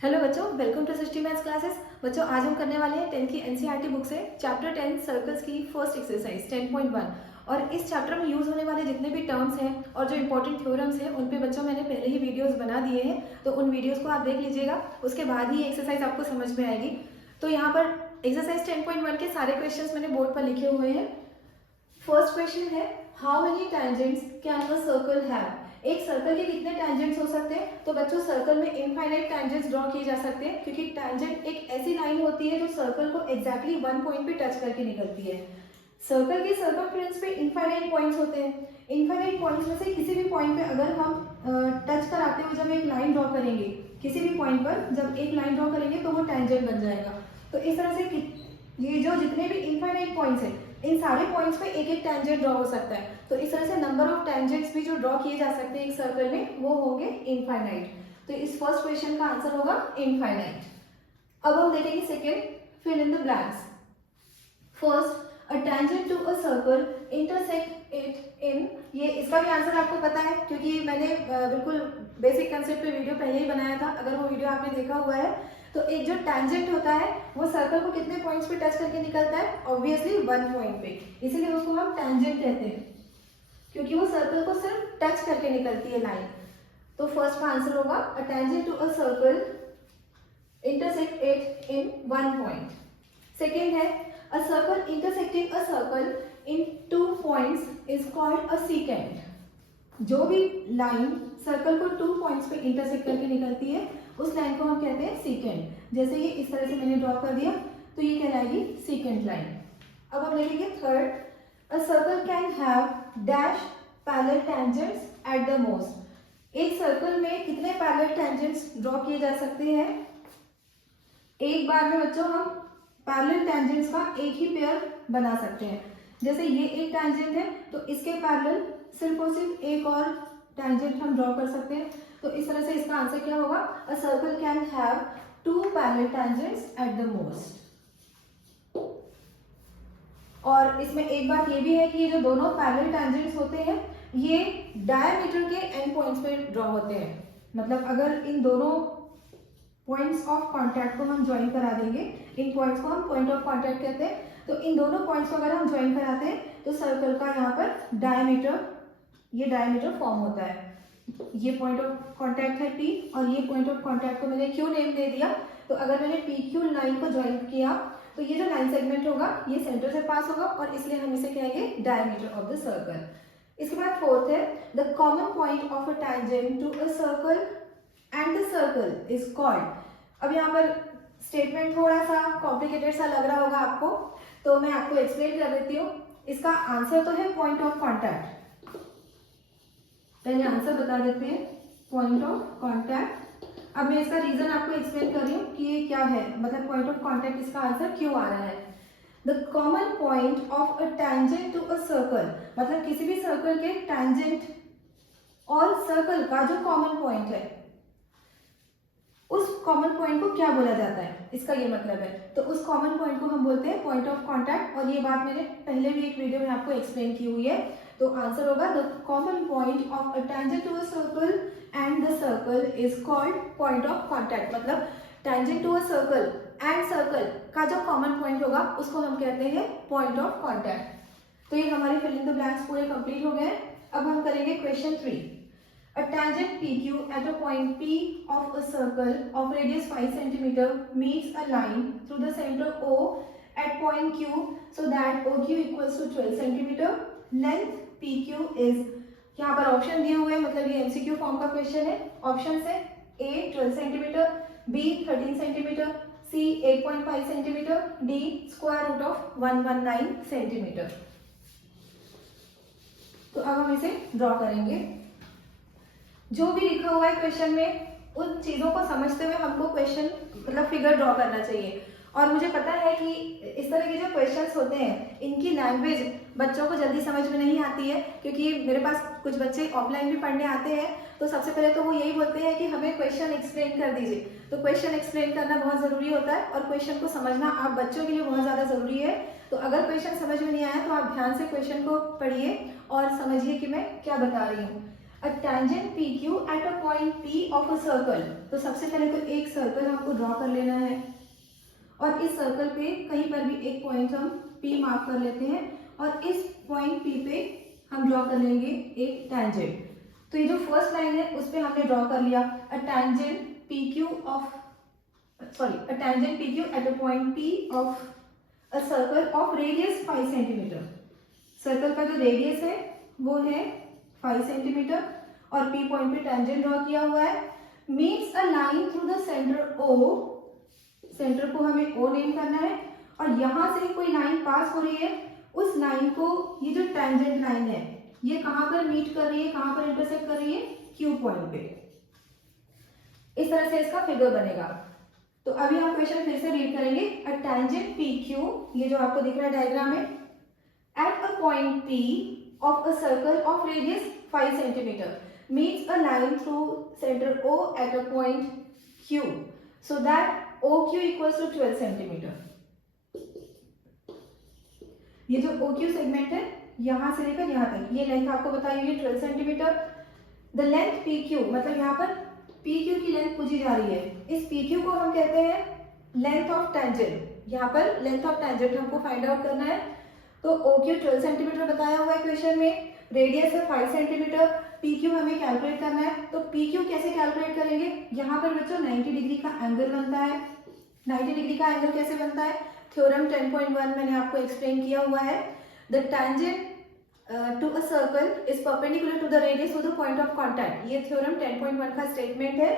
Hello बच्चों, welcome to Srishti maths classes. बच्चों, आज हम करने वाले हैं 10th की एनसीईआरटी बुक से चैप्टर 10 सर्कल्स की फर्स्ट एक्सरसाइज 10.1। और इस चैप्टर में यूज होने वाले जितने भी टर्म्स हैं और जो इंपॉर्टेंट थ्योरम्स हैं उन पे बच्चों मैंने पहले ही वीडियोस बना दिए हैं, तो उन वीडियोस को आप देख लीजिएगा। उसके बाद ही ये एक्सरसाइज आपको समझ में आएगी। तो यहाँ पर एक्सरसाइज 10.1 के सारे क्वेश्चन मैंने बोर्ड पर लिखे हुए हैं। फर्स्ट क्वेश्चन है, how many tangents can a circle have? एक सर्कल के कितने टैंजेंट्स हो सकते हैं? तो बच्चों, सर्कल में इनफाइनाइट टैंजेंट्स ड्रॉ किए जा सकते हैं, क्योंकि टैंजेंट एक ऐसी लाइन होती है जो सर्कल को एग्जैक्टली वन पॉइंट पे टच करके निकलती है। सर्कल के सर्कमफ्रेंस पे इनफाइनाइट पॉइंट्स होते हैं। इनफाइनाइट पॉइंट्स में से किसी भी पॉइंट पे अगर हम टच कराते हुए जब एक लाइन ड्रॉ करेंगे, किसी भी पॉइंट पर जब एक लाइन ड्रॉ करेंगे तो वो टैंजेंट बन जाएगा। तो इस तरह से ये जो जितने भी इनफाइनाइट पॉइंट्स हैं, इन सारे पॉइंट्स पे एक एक टैंजेंट ड्रॉ हो सकता है। तो इस तरह से नंबर ऑफ टैंजेंट्स भी जो ड्रॉ किए जा सकते हैं एक सर्कल में, वो होंगे इनफाइनाइट। तो इस फर्स्ट क्वेश्चन का आंसर होगा इनफाइनाइट। अब हम देखेंगे second, fill in the blanks. First, a tangent to a circle intersect it in. ये इसका भी आंसर आपको पता है, क्योंकि मैंने बिल्कुल बेसिक कंसेप्ट पे वीडियो पहले ही बनाया था। अगर वो वीडियो आपने देखा हुआ है तो एक जो टैंजेंट होता है वो सर्कल को कितने पॉइंट्स पे टच करके निकलता है? ऑब्वियसली वन पॉइंट पे, इसीलिए उसको हम टैंजेंट कहते हैं, क्योंकि वो सर्कल को सिर्फ टच करके निकलती है लाइन। तो फर्स्ट का आंसर होगा a tangent to a circle intersect it in one point. Second है, a circle intersecting a circle in two points is called a secant. जो भी लाइन सर्कल को टू पॉइंट्स पे इंटरसेक्ट करके निकलती है उस लाइन को हम कहते हैं सीकेंट। जैसे ये इस तरह से मैंने ड्रॉ कर दिया तो ये कहलाएगी सीकेंट लाइन। अब हम लिखेंगे third, a circle can have dash parallel tangents at the most. एक सर्कल में कितने पैरेलल टेंजेंट्स ड्रॉ किए जा सकते हैं? एक बार में बच्चों हम पैरेलल टेंजेंट्स का एक ही पेयर बना सकते हैं। जैसे ये एक टेंजेंट है तो इसके पैरेलल सिर्फ और सिर्फ एक और टेंजेंट हम ड्रॉ कर सकते हैं। तो इस तरह से इसका आंसर क्या होगा? A circle can have two parallel tangents at the most. और इसमें एक बात ये भी है कि ये जो दोनों पैरेलल टेंजेंट्स होते हैं ये डायमीटर के एंड पॉइंट्स पे ड्रॉ होते हैं। मतलब अगर इन दोनों पॉइंट्स ऑफ कांटेक्ट को हम ज्वाइन करा देंगे, इन पॉइंट्स को हम पॉइंट ऑफ कांटेक्ट कहते हैं, तो इन दोनों पॉइंट्स को अगर हम ज्वाइन कराते हैं तो सर्कल का यहाँ पर डायमीटर, ये डायमीटर फॉर्म होता है। ये पॉइंट ऑफ कांटेक्ट है P और ये पॉइंट ऑफ कांटेक्ट को मैंने Q नेम दे दिया। तो अगर मैंने PQ लाइन को ज्वाइन किया तो ये जो लाइन सेगमेंट होगा ये सेंटर से पास होगा और इसलिए हम इसे कहेंगे डायमीटर ऑफ द सर्कल। इसके बाद फोर्थ है, the common point of a tangent to a circle and the circle is called. अब यहाँ पर स्टेटमेंट थोड़ा सा कॉम्प्लिकेटेड सा लग रहा होगा आपको, तो मैं आपको एक्सप्लेन कर देती हूँ। इसका आंसर तो है पॉइंट ऑफ कॉन्टैक्ट। पहले आंसर बता देते हैं, पॉइंट ऑफ कांटेक्ट। अब मैं इसका रीजन आपको एक्सप्लेन कर रही हूँ कि ये क्या है, मतलब पॉइंट ऑफ कांटेक्ट इसका आंसर क्यों आ रहा है। The common point of a tangent to a circle, मतलब किसी भी सर्कल के टैंजेंट और सर्कल का जो कॉमन पॉइंट है उस कॉमन पॉइंट को क्या बोला जाता है, इसका ये मतलब है। तो उस कॉमन पॉइंट को हम बोलते हैं पॉइंट ऑफ कांटेक्ट, और ये बात मैंने पहले भी एक वीडियो में आपको एक्सप्लेन की हुई है। तो आंसर होगा the common point of a tangent to a circle and the circle is called point of contact. मतलब tangent to a circle and circle का जो कॉमन पॉइंट होगा उसको हम कहते हैं पॉइंट ऑफ कांटेक्ट। तो ये हमारे फिल इन द ब्लैंक्स पूरे कंप्लीट हो गए। अब हम करेंगे question 3। A tangent PQ at a point P of a circle of radius 5 cm meets a line through the center O at point Q so that OQ equals to 12 cm. Length PQ is, यहाँ पर option दिए हुए हैं, मतलब ये MCQ form का question है। Option है A 12 cm, B 13 cm, C 8.5 cm, D square root of 119 cm। तो अब हम इसे ड्रॉ करेंगे। जो भी लिखा हुआ है क्वेश्चन में उन चीजों को समझते हुए हमको क्वेश्चन मतलब फिगर ड्रॉ करना चाहिए। और मुझे पता है कि इस तरह के जो क्वेश्चंस होते हैं इनकी लैंग्वेज बच्चों को जल्दी समझ में नहीं आती है, क्योंकि मेरे पास कुछ बच्चे ऑफलाइन भी पढ़ने आते हैं तो सबसे पहले तो वो यही बोलते हैं कि हमें क्वेश्चन एक्सप्लेन कर दीजिए। तो क्वेश्चन एक्सप्लेन करना बहुत ज़रूरी होता है और क्वेश्चन को समझना आप बच्चों के लिए बहुत ज़्यादा ज़रूरी है। तो अगर क्वेश्चन समझ में नहीं आया तो आप ध्यान से क्वेश्चन को पढ़िए और समझिए कि मैं क्या बता रही हूँ। अ tangent P Q at a point P of a circle. तो सबसे पहले तो एक सर्कल हमको ड्रॉ कर लेना है और इस सर्कल पे कहीं पर भी एक पॉइंट हम पी मार्क कर लेते हैं और इस पॉइंट पी पे हम ड्रॉ कर लेंगे एक टेंजेंट। तो ये जो फर्स्ट लाइन है उस पे हमने ड्रॉ कर लिया a tangent P Q a tangent P Q at a point P of a circle of radius 5 centimetre. Circle का जो रेडियस है वो है 5 सेंटीमीटर और पी पॉइंट पे टेंजेंट ड्रॉ किया हुआ है। Meets a line through the centre O, centre को हमें ओ नेम करना है और यहां से कोई लाइन पास हो रही है, उस लाइन को ये जो टेंजेंट लाइन है ये कहां पर मीट कर रही है, कहां पर इंटरसेक्ट कर रही है, क्यू पॉइंट पे। इस तरह से इसका फिगर बनेगा। तो अभी हम क्वेश्चन फिर से रीड करेंगे। अ टेंजेंट पी क्यू, ये जो आपको दिख रहा है डायग्राम में, eight a point P of a circle of radius 5 centimetre meets a line through center O at a point Q so that OQ equals to 12 centimetre. ये जो OQ सेगमेंट है यहां से लेकर यहां तक ये लेंथ आपको बताई हुई है 12 सेंटीमीटर। द लेंथ PQ, मतलब यहाँ पर PQ की लेंथ पूछी जा रही है। इस PQ को हम कहते हैं लेंथ ऑफ टेंजेंट। यहाँ पर लेंथ ऑफ टेंजेंट हमको फाइंड आउट करना है। तो OQ 12 सेंटीमीटर बताया हुआ है क्वेश्चन में, रेडियस है 5 सेंटीमीटर, PQ हमें कैलकुलेट करना है। तो PQ कैसे कैलकुलेट करेंगे, यहाँ पर बच्चों 90 डिग्री का एंगल बनता है। 90 डिग्री का एंगल कैसे बनता है, थ्योरम 10.1 मैंने आपको एक्सप्लेन किया हुआ है। The tangent to a circle is perpendicular to the radius to the point of contact. ये थ्योरम 10.1 का स्टेटमेंट है।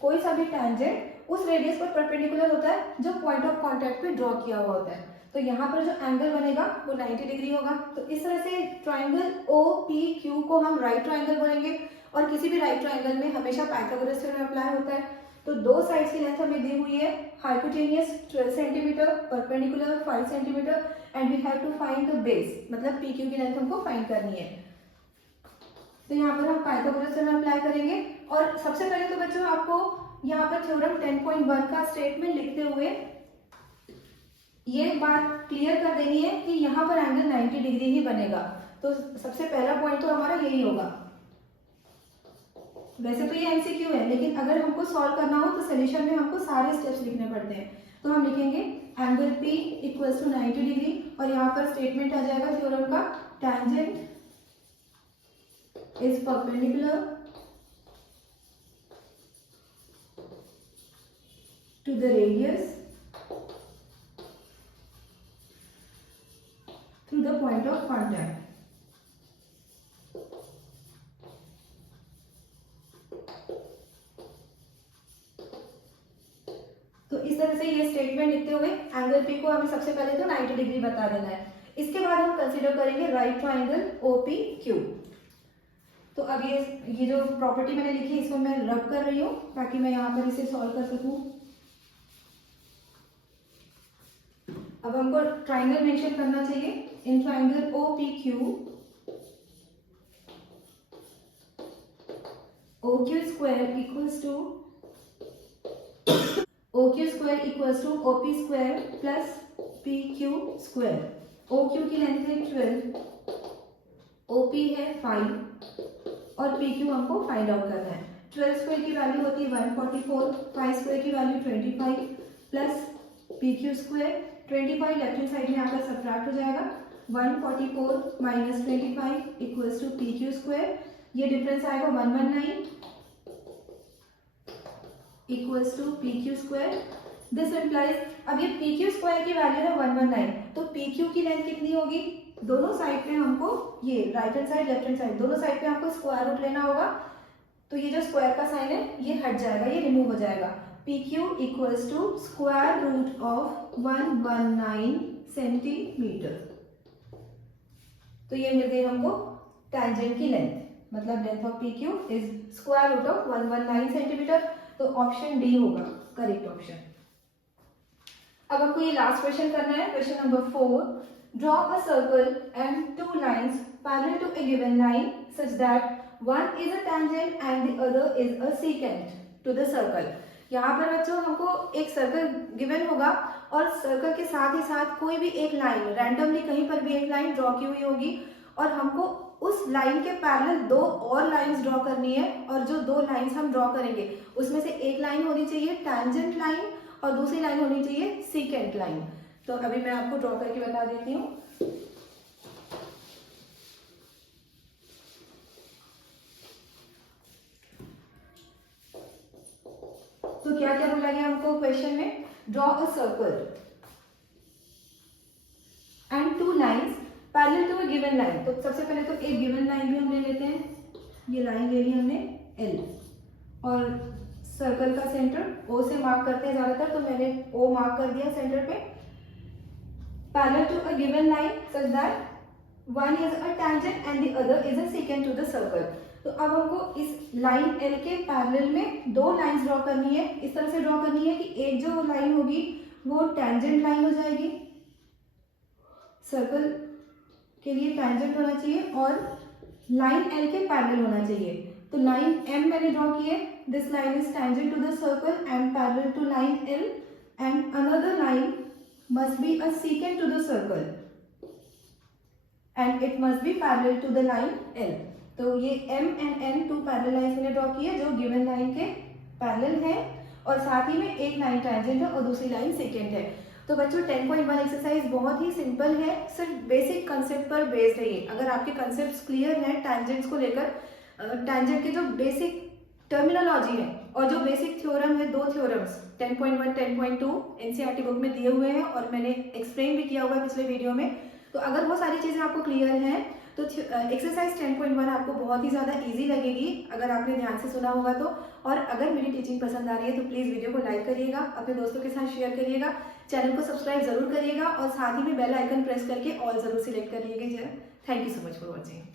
कोई सा भी टेंजेंट उस रेडियस पर परपेंडिकुलर होता है जो पॉइंट ऑफ कांटेक्ट पे ड्रॉ किया हुआ होता है। तो यहाँ पर जो एंगल बनेगा वो 90 डिग्री होगा। तो इस तरह से ट्राइंगल ओ पी क्यू को हम राइट ट्राइंगल बोलेंगे और किसी भी राइट ट्राइंगल में हमेशा पाइथागोरस थ्योरम अप्लाई होता है। तो दो साइड्स की लेंथ हमें दी हुई है, hypotenuse 12 centimetre, perpendicular 5 centimetre and we have to find the base, मतलब पी क्यू की लेंथ हमको फाइंड करनी है। तो यहाँ पर हम पाइथागोरस थ्योरम अप्लाई करेंगे और सबसे पहले तो बच्चों आपको यहाँ पर थ्योरम 10.1 का स्टेटमेंट लिखते हुए ये बात क्लियर कर देनी है कि यहाँ पर एंगल 90 डिग्री ही बनेगा। तो सबसे पहला पॉइंट तो हमारा यही होगा। वैसे तो ये एमसीक्यू है, लेकिन अगर हमको सॉल्व करना हो तो सोल्यूशन में हमको सारे स्टेप्स लिखने पड़ते हैं। तो हम लिखेंगे angle P equals to 90 degree और यहाँ पर स्टेटमेंट आ जाएगा थ्योरम का, tangent is perpendicular to the radius through the point of contact। तो इस तरह से ये स्टेटमेंट लिखते हुए एंगल पी को हमें सबसे पहले तो 90 डिग्री बता देना है। इसके बाद हम कंसीडर करेंगे राइट ट्राइंगल ओपी क्यू। तो अब ये जो प्रॉपर्टी मैंने लिखी है इसको मैं रब कर रही हूँ ताकि मैं यहाँ पर इसे सॉल्व कर सकूँ। अब हमको ट्राइंगल मेंशन करना चाहिए। In triangle OPQ, OQ square equals to OP square plus PQ square. OQ की लेंथ है 12, OP है 5 और PQ हमको फाइंड आउट करना है। 12 स्क्वायर की वैल्यू होती है 144, 5 स्क्वायर की value 25 plus PQ square. 25 left hand side में आकर सब्ट्रैक्ट हो जाएगा। 144 minus 25 equals to PQ square. ये डिफरेंस आएगा 119 equals to PQ square. This implies, अब ये PQ स्क्वायर की वैल्यू है 119, तो PQ की लेंथ कितनी होगी, दोनों साइड पे हमको ये right hand side left hand side दोनों साइड पे हमको स्क्वायर रूट लेना होगा। तो ये जो स्क्वायर का साइन है ये हट जाएगा, ये रिमूव हो जाएगा। PQ equals to square root of 119 centimetre. तो ये मिल गई हमको टेंजेंट की लेंथ, मतलब length of PQ is square root of 119 centimetre. तो ऑप्शन डी होगा करेक्ट ऑप्शन। अब हमको ये लास्ट क्वेश्चन करना है, question number 4। Draw a circle and two lines parallel to a given line such that one is a tangent and the other is a secant to the circle। यहाँ पर बच्चों हमको एक सर्कल गिवन होगा और circle के साथ ही साथ कोई भी एक लाइन रैंडमली कहीं पर भी एक लाइन ड्रॉ की हुई होगी और हमको उस लाइन के पैरेलल दो और लाइंस ड्रॉ करनी है, और जो दो लाइंस हम ड्रॉ करेंगे उसमें से एक लाइन होनी चाहिए टैंजेंट लाइन और दूसरी लाइन होनी चाहिए सीकेंट लाइन। तो अभी मैं आपको ड्रॉ करके बता देती हूँ। तो क्या क्या बोला गया हमको क्वेश्चन में, draw a circle and two lines parallel to a given line. तो सबसे पहले तो एक गिवन लाइन भी हम ले लेते हैं, ये लाइन ले ली हमने एल, और सर्कल का सेंटर ओ से मार्क करते हैं ज्यादातर, तो मैंने ओ मार्क कर दिया सेंटर पे। Parallel to a given line such that one is a tangent and the other is a secant to the circle. तो अब हमको इस लाइन एल के पैरेलल में दो लाइंस ड्रॉ करनी है। इस तरह से ड्रॉ करनी है कि एक जो लाइन होगी वो टैंजेंट लाइन हो जाएगी, सर्कल के लिए टैंजेंट होना चाहिए, और लाइन एल के पैरेलल होना चाहिए। तो लाइन एम मैंने ड्रॉ की है, this line is tangent to the circle and parallel to line L, and another line must be a secant to the circle and it must be parallel to the line L. तो ये M and N two parallel lines मैंने draw की है जो given line के parallel है, और साथ ही में एक लाइन टैंजेंट है और दूसरी लाइन सेकेंट है। तो बच्चों 10.1 एक्सरसाइज बहुत ही सिंपल है, सिर्फ बेसिक कंसेप्ट पर बेस्ड है ये। अगर आपके कंसेप्ट क्लियर हैं टैंजेंट्स को लेकर, टैंजेंट के जो बेसिक टर्मिनोलॉजी है और जो बेसिक थ्योरम है, दो थ्योरम्स 10.1 10.2 एनसीईआरटी बुक में दिए हुए हैं और मैंने एक्सप्लेन भी किया हुआ है पिछले वीडियो में। तो अगर वो सारी चीज़ें आपको क्लियर हैं तो एक्सरसाइज 10.1 आपको बहुत ही ज़्यादा इजी लगेगी अगर आपने ध्यान से सुना होगा तो। और अगर मेरी टीचिंग पसंद आ रही है तो प्लीज़ वीडियो को लाइक करिएगा, अपने दोस्तों के साथ शेयर करिएगा, चैनल को सब्सक्राइब जरूर करिएगा और साथ ही में बेल आइकन प्रेस करके ऑल जरूर सिलेक्ट करिएगा। Thank you so much for watching.